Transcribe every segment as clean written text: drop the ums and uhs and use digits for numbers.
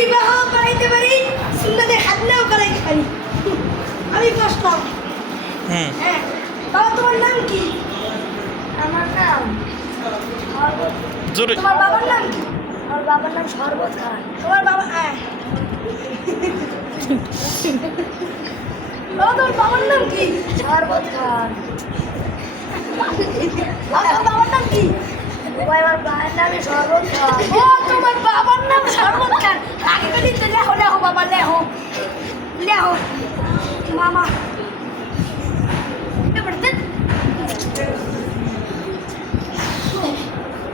বিবাহ করাইতে পারি, সুন্নতে খাতনাও করাইতে পারি। আমি বসলাম। হ্যাঁ, বাবা তোমার নাম কি? আমার নাম জোরে তোমার বাবার নাম কি? আমার বাবার নাম শরবত খান। তোমার বাবা বাবা তোমার বাবার নাম কি? শরবত খান। তোমার বাবার নাম কি? ওই আমার বাবার নামে শরবত খান। ও তোমার বাবার নাম শরবত খান। আগে কদিন তো লেহো লেহো বাবা লেহো লেহো মামা। এবার দেখ।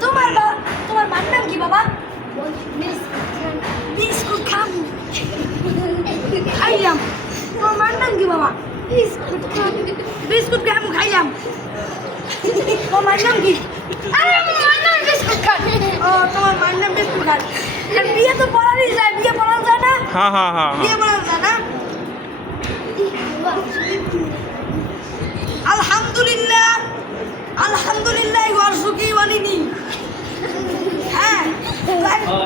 তোমার মার নাম কি বাবা? বিস্কুট খাম খাইলাম। তোমার মার নাম কি বাবা? বিস্কুট খাম খাইলাম। তোমার মার নাম কি? আরে আমার মার নাম বিস্কুট খান। ও তোমার মার নাম বিস্কুট খান। আর বিয়ে তো পড়ারই যায়, বিয়ে পড়ানো যায় না? হ্যাঁ বিয়ে পড়ানো যায় না? আলহামদুলিল্লাহ আলহামদুলিল্লাহ ওয়ারসুকি ওয়ালিনি। হ্যাঁ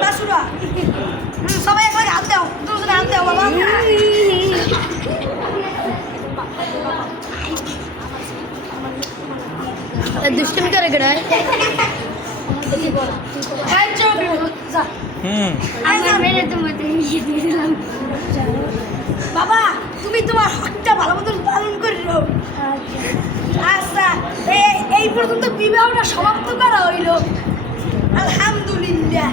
বাসুরা সবাই একবার হাত দাও, দুজনে হাত দাও বাবা। দুষ্টমি করে গড়ায়। বাবা তুমি তোমার হকটা ভালো মতন পালন করিও। আচ্ছা এই পর্যন্ত বিবাহটা সমাপ্ত করা হইল। আলহামদুলিল্লাহ।